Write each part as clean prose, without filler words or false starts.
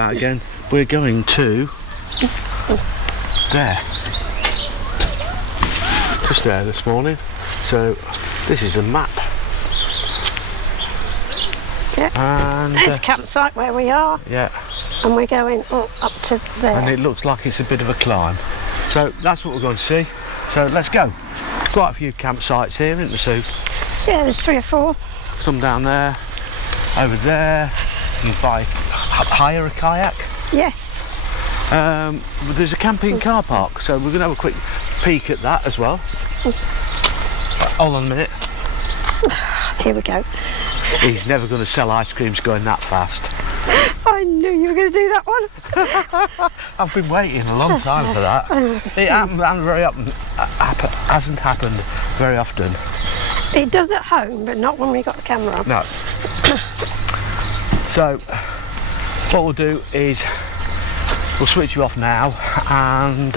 about again. We're going to there, just there this morning. So this is the map. Yeah. And there's a campsite where we are. Yeah. And we're going up to there. And it looks like it's a bit of a climb. So that's what we're going to see. So let's go. Quite a few campsites here, isn't there, Sue? Yeah, there's 3 or 4. Some down there, over there. You can hire a kayak. Yes. There's a camping car park, so we're going to have a quick peek at that as well. Hold on a minute. Here we go. He's never going to sell ice creams going that fast. I knew you were going to do that one. I've been waiting a long time for that. It hasn't happened very often. It does at home, but not when we got the camera on. No. So, what we'll do is we'll switch you off now and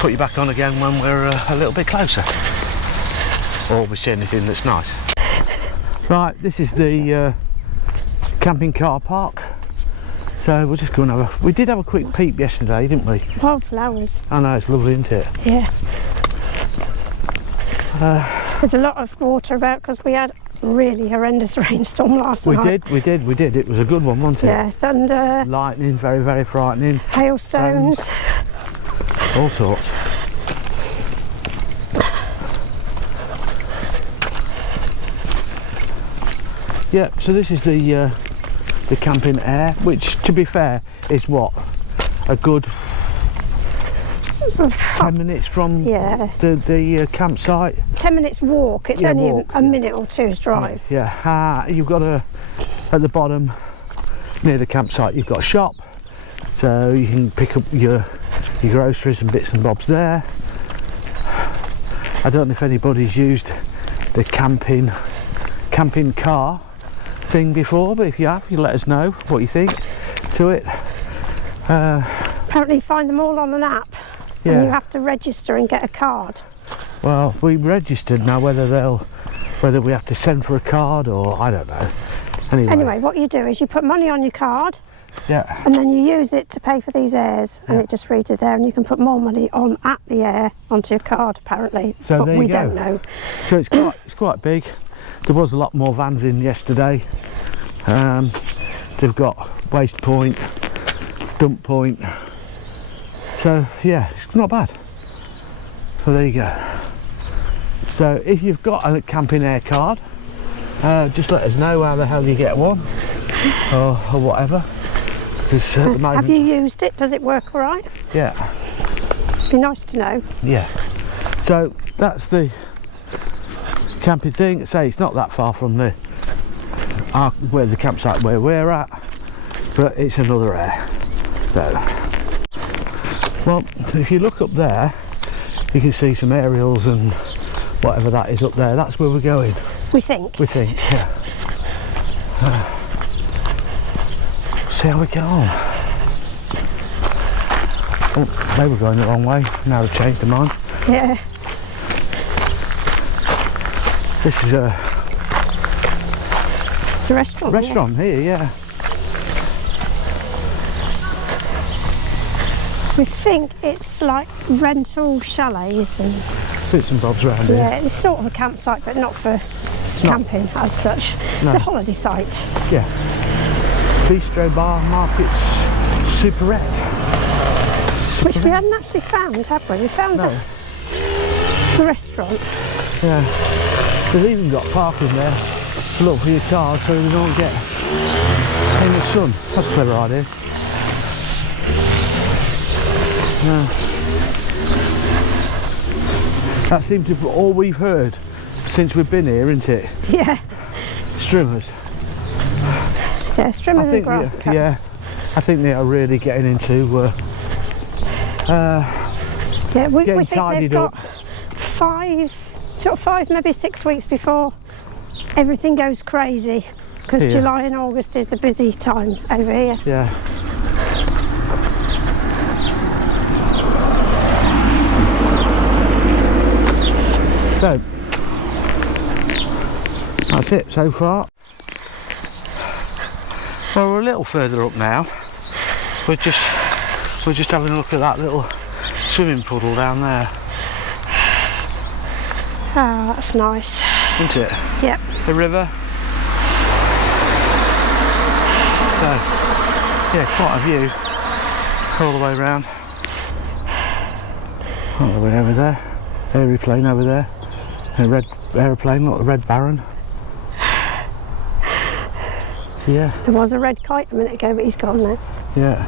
put you back on again when we're a little bit closer. Or we see anything that's nice. Right, this is the camping car park. So we're just going to have we did have a quick peep yesterday, didn't we? Wildflowers. I know, it's lovely, isn't it? Yeah. There's a lot of water about because we had really horrendous rainstorm last night. We did. It was a good one, wasn't it? Yeah, thunder. Lightning, very, very frightening. Hailstones. All sorts. Yeah, so this is the camping air, which, to be fair, is what, a good 10 minutes from the campsite. 10 minutes walk. It's only a minute or two's drive. Yeah, you've got at the bottom near the campsite, you've got a shop, so you can pick up your groceries and bits and bobs there. I don't know if anybody's used the camping car thing before, but if you have, you let us know what you think to it. Apparently you find them all on an app, and you have to register and get a card. Well, we registered. Now whether we have to send for a card or I don't know. Anyway, what you do is you put money on your card, yeah, and then you use it to pay for these airs, and it just reads it there, and you can put more money on at the air onto your card apparently. So but we don't know. So it's quite big. There was a lot more vans in yesterday. They've got waste point, dump point. So yeah, it's not bad. So there you go. So if you've got a camping air card, just let us know how the hell you get one, or whatever. Because at the moment, have you used it? Does it work all right? Yeah. Be nice to know. Yeah. So that's the camping thing. Say it's not that far from the campsite where we're at, but it's another air. So, well, if you look up there, you can see some aerials and whatever that is up there. That's where we're going. We think. Yeah. See how we get on. Oh, they were going the wrong way. Now they've changed their mind. Yeah. This is a restaurant here, yeah. We think it's like rental chalets and bits and bobs around here. Yeah, it's sort of a campsite, but not for camping as such. No. It's a holiday site. Yeah. Bistro, bar, markets, superette. Which we hadn't actually found, have we? We found the restaurant. Yeah. They've even got parking there to look for your car so they don't get in the sun. That's a clever idea. Yeah. That seems to be all we've heard since we've been here, isn't it? Yeah. Strimmers. Yeah, strimmers and grass cuts. Yeah, I think they are really getting into we think tidied they've up. got 5, maybe 6 weeks before everything goes crazy, because July and August is the busy time over here. Yeah. So that's it so far. Well, we're a little further up now. We're just having a look at that little swimming puddle down there. Oh, that's nice. Isn't it? Yep. The river. So, yeah, quite a view all the way around. All the way over there. Aeroplane over there. A red aeroplane, not a red Baron. So, yeah. There was a red kite a minute ago, but he's gone now. Yeah.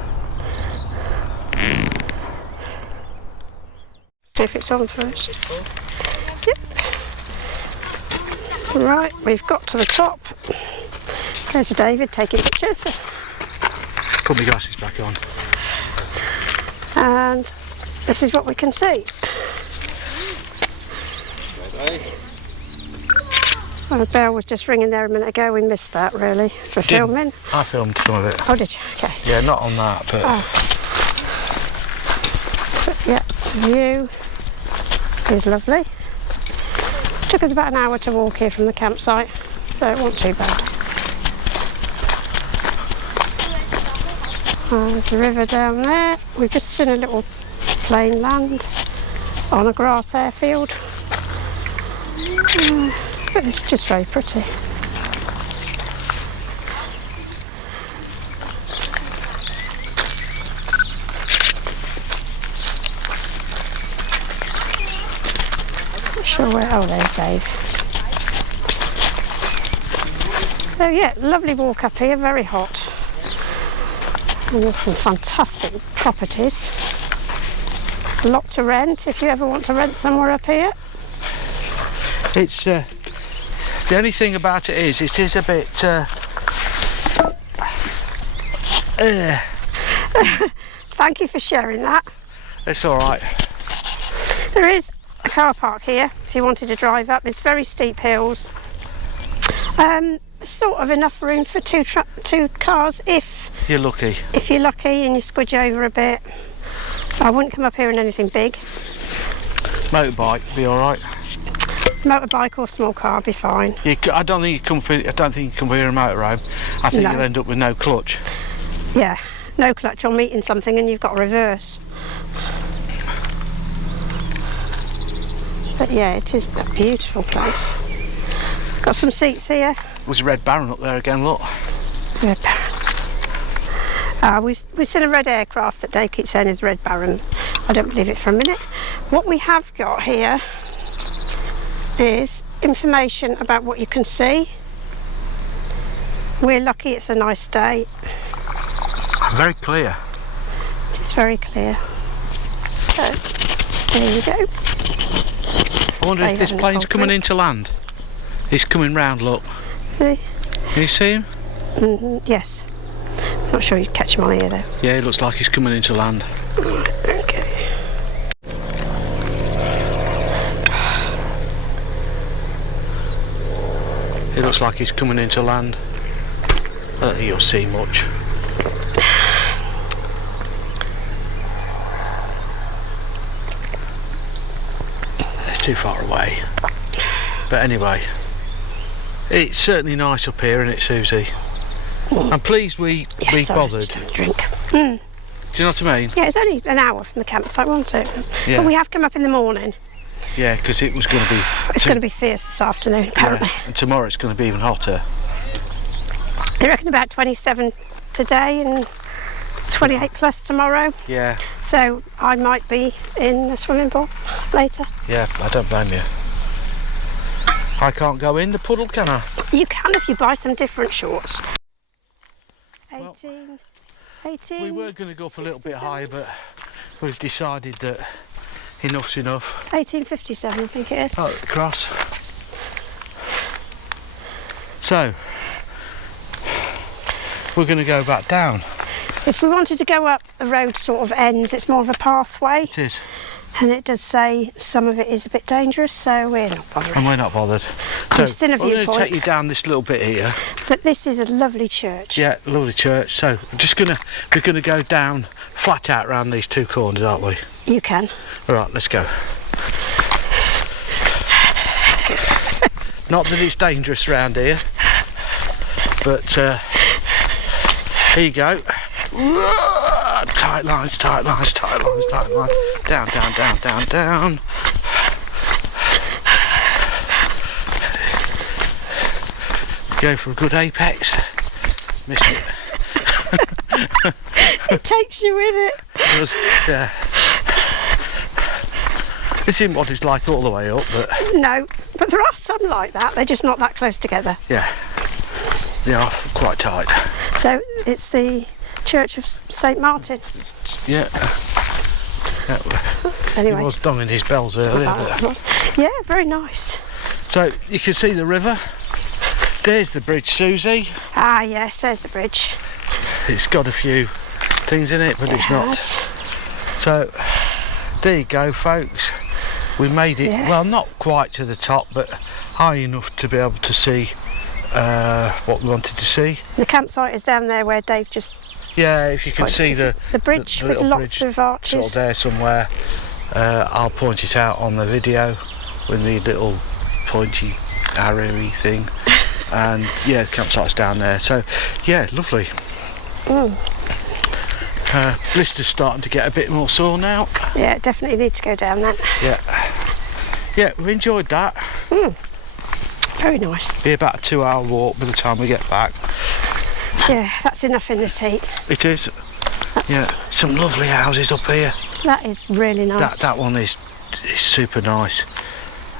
See if it's on first. Yep. Right, we've got to the top. There's David taking pictures. Put my glasses back on. And this is what we can see. Well, the bell was just ringing there a minute ago. We missed that really for filming. I filmed some of it. Oh, did you? Okay. Yeah, not on that, but... But yeah, the view is lovely. Took us about an hour to walk here from the campsite, so it wasn't too bad. There's the river down there. We've just seen a little plain land on a grass airfield. But it's just very pretty. Not sure where. Oh, there's Dave. So yeah, lovely walk up here, very hot. And there's some fantastic properties. A lot to rent if you ever want to rent somewhere up here. It's the only thing about it is a bit Thank you for sharing that. it's all right. There is a car park here if you wanted to drive up. It's very steep hills. Sort of enough room for two cars if You're lucky. If you're lucky and you squidge over a bit. I wouldn't come up here in anything big. Motorbike be all right. Motorbike or small car be fine. I don't think you come here in a motorhome. I think No. you'll end up with no clutch. Yeah, no clutch or meeting something and you've got to reverse. But yeah, it is a beautiful place. Got some seats here. There's a red Baron up there again, look. Red Baron. We've seen a red aircraft that Dave keeps saying is Red Baron. I don't believe it for a minute. What we have got here is information about what you can see. We're lucky it's a nice day. Very clear. It's very clear. So, there you go. I wonder if this plane's coming into land. He's coming round, look. See? Can you see him? Yes. Not sure you'd catch him on here though. Yeah, it looks like he's coming into land. Okay. It looks like he's coming into land. I don't think you'll see much. It's too far away. But anyway, it's certainly nice up here, isn't it, Susie? I'm pleased we bothered. Drink. Do you know what I mean? Yeah, it's only an hour from the campsite, wasn't it? Yeah. But we have come up in the morning. Yeah, because it was going to be... It's going to be fierce this afternoon, apparently. Yeah, and tomorrow it's going to be even hotter. They reckon about 27 today and 28 plus tomorrow. Yeah. So I might be in the swimming pool later. Yeah, I don't blame you. I can't go in the puddle, can I? You can if you buy some different shorts. 18. We were going to go up a little bit higher, but we've decided that enough's enough. 1857, I think it is. Oh, cross. So, we're going to go back down. If we wanted to go up, the road sort of ends. It's more of a pathway. It is. And it does say some of it is a bit dangerous, so we're not bothering. And we're not bothered. We've So, seen a we're going to viewpoint. take you down this little bit here. But this is a lovely church. Yeah, lovely church. So, we're going to go down flat out around these two corners, aren't we? You can. All right, let's go. Not that it's dangerous around here, but here you go. tight lines, tight lines, tight lines, tight lines. Down, down, down, down, down. Go for a good apex. Missed it. It takes you with it. It was, yeah. It isn't what it's like all the way up, but... No, but there are some like that. They're just not that close together. Yeah. They are quite tight. So it's the Church of St Martin. Yeah. Anyway. He was donging his bells earlier. Yeah, very nice. So you can see the river. There's the bridge, Susie. Ah, yes, there's the bridge. It's got a few things in it, but it's not. So there you go, folks. We made it, well, not quite to the top, but high enough to be able to see what we wanted to see. The campsite is down there where Dave just... Yeah, if you can see the bridge the with little lots bridge of arches. sort of there somewhere. I'll point it out on the video with the little pointy arrowy thing. And yeah, the campsite's down there. So yeah, lovely. Blister's starting to get a bit more sore now. Yeah, definitely need to go down then. Yeah, we've enjoyed that. Very nice. Be about a 2-hour walk by the time we get back. Yeah, that's enough in this heat. It is. Yeah, some lovely houses up here. That is really nice. That one is super nice.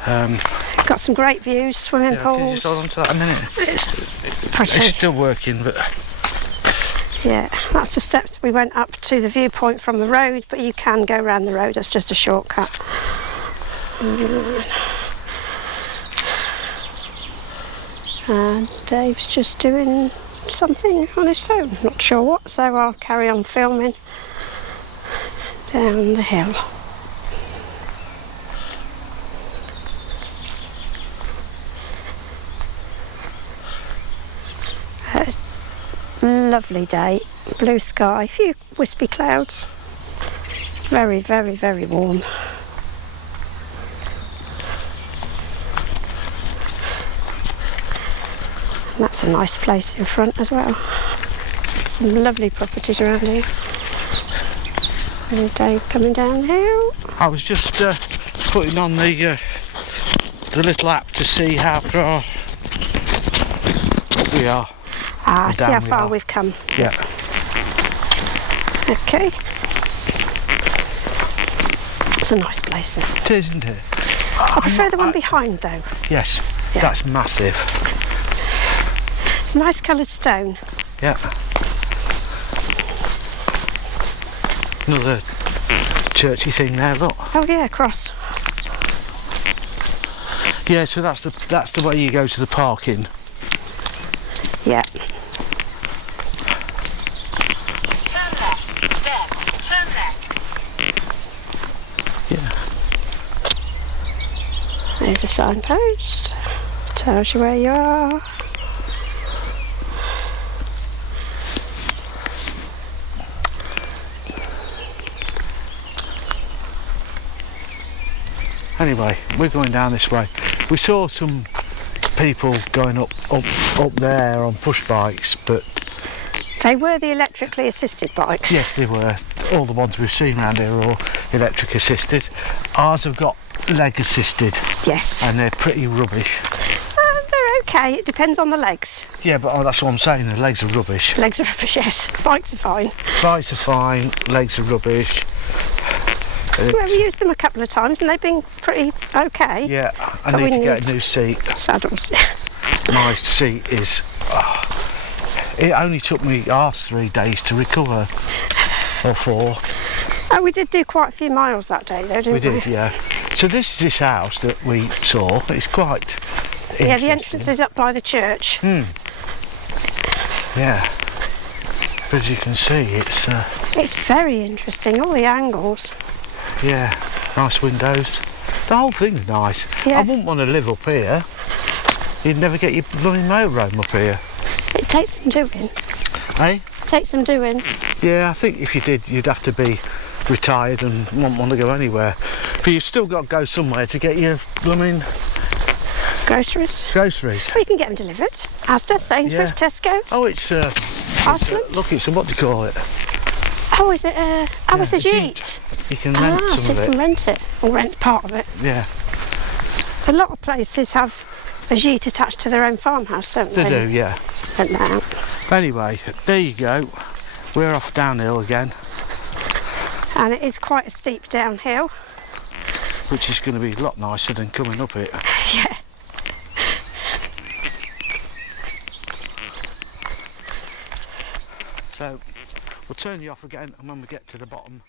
Got some great views, swimming Can you pools. just hold on to that a minute? It's pretty. It's still working, but... Yeah, that's the steps we went up to the viewpoint from the road, but you can go around the road, that's just a shortcut. And Dave's just doing something on his phone, not sure what, so I'll carry on filming down the hill. Lovely day, blue sky, a few wispy clouds, very, very, very warm. And that's a nice place in front as well. Some lovely properties around here. And Dave coming down the hill. I was just putting on the little app to see how far we are. Ah, see how far we've come. Yeah. Okay. It's a nice place then. It is, isn't it? I prefer the one behind though. Yes, Yeah. that's massive. It's a nice coloured stone. Yeah. Another churchy thing there, look. Oh yeah, cross. Yeah, so that's the way you go to the parking. Yeah. Turn left, then turn left. Yeah. There's a signpost. Tells you where you are. Anyway, we're going down this way. We saw some people going up there on push bikes, but They were the electrically assisted bikes. yes, they were. All the ones we've seen around here are all electric assisted. Ours have got leg assisted, Yes. and they're pretty rubbish. They're okay. It depends on the legs. Yeah, but that's what I'm saying. The legs are rubbish. Legs are rubbish, yes. Bikes are fine. Bikes are fine. Legs are rubbish. Well, we used them a couple of times and they've been pretty okay. Yeah, I But need we to get need a new seat. Saddles. My seat is... it only took me 3 days to recover, or 4. Oh, we did do quite a few miles that day though, didn't we? We did, yeah. So this house that we saw, it's quite interesting. Yeah, the entrance is up by the church. Yeah. But as you can see, it's... It's very interesting, all the angles. yeah, nice windows. The whole thing's nice. Yeah. I wouldn't want to live up here. You'd never get your blooming motorhome up here. It takes some doing. Eh? Takes some doing. Yeah, I think if you did, you'd have to be retired and wouldn't want to go anywhere. But you've still got to go somewhere to get your blooming Groceries. groceries. Well, you can get them delivered. Asda, Sainsbury's, Yeah. Tesco's. Oh, it's Iceland. look, it's a, what do you call it? Oh, is it a... Oh, it's a jeep. You can rent So some you of can it. rent it, or rent part of it. Yeah, A lot of places have a gîte attached to their own farmhouse, don't they? they do, yeah. Rent that out. Anyway, there you go. We're off downhill again, And it is quite a steep downhill. which is going to be a lot nicer than coming up it. Yeah. So we'll turn you off again, and when we get to the bottom,